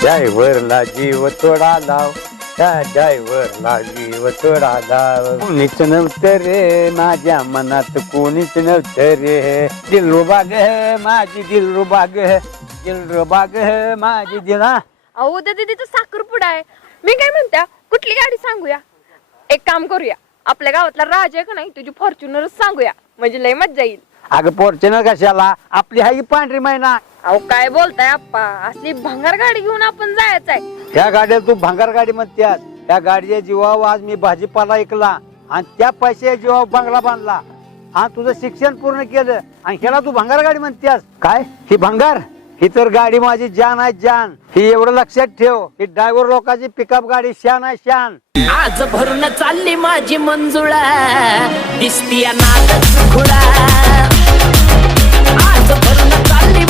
ड्रायव्हरला जीव थोडा लाव, त्या ड्रायव्हरला जीव थोडा लाव. कोणीच नव्हतं रे माझ्या मनात, कोणीच नव्हतं रे. दिलरुबा ग माझी दिलरुबा ग, दिलरुबा ग माझी दिला. अहो उद्या दीदीचा साखरपुडा आहे. मी काय म्हणत्या, कुठली गाडी सांगूया? एक काम करूया, आपल्या गावातला राजा आहे का नाही, तुझी फॉर्च्युनरच सांगूया, म्हणजे लय मज्जा येईल. अगं फॉर्च्युनर कशाला, आपली हाय पांढरी मैना. अहो काय बोलताय आप्पा, असली भंगार गाडी घेऊन आपण जायचं आहे. त्या गाडीला तू भंगार गाडी म्हणतेस. त्या गाडीच्या जीवावर आज मी भाजीपाला ऐकला आणि त्या पैशाच्या जीवावर बंगला बांधला. हा तुझं शिक्षण पूर्ण केलं आणि ह्याला तू भंगार गाडी म्हणतेस काय? ही भंगार, ही तर गाडी माझी जान आहे जान. ही एवढं लक्षात ठेव, ही ड्रायव्हर लोकांची पिकअप गाडी शान आहे शान. आज भरून चालली माझी मंजुळा, दिसतीया नादच खुळा.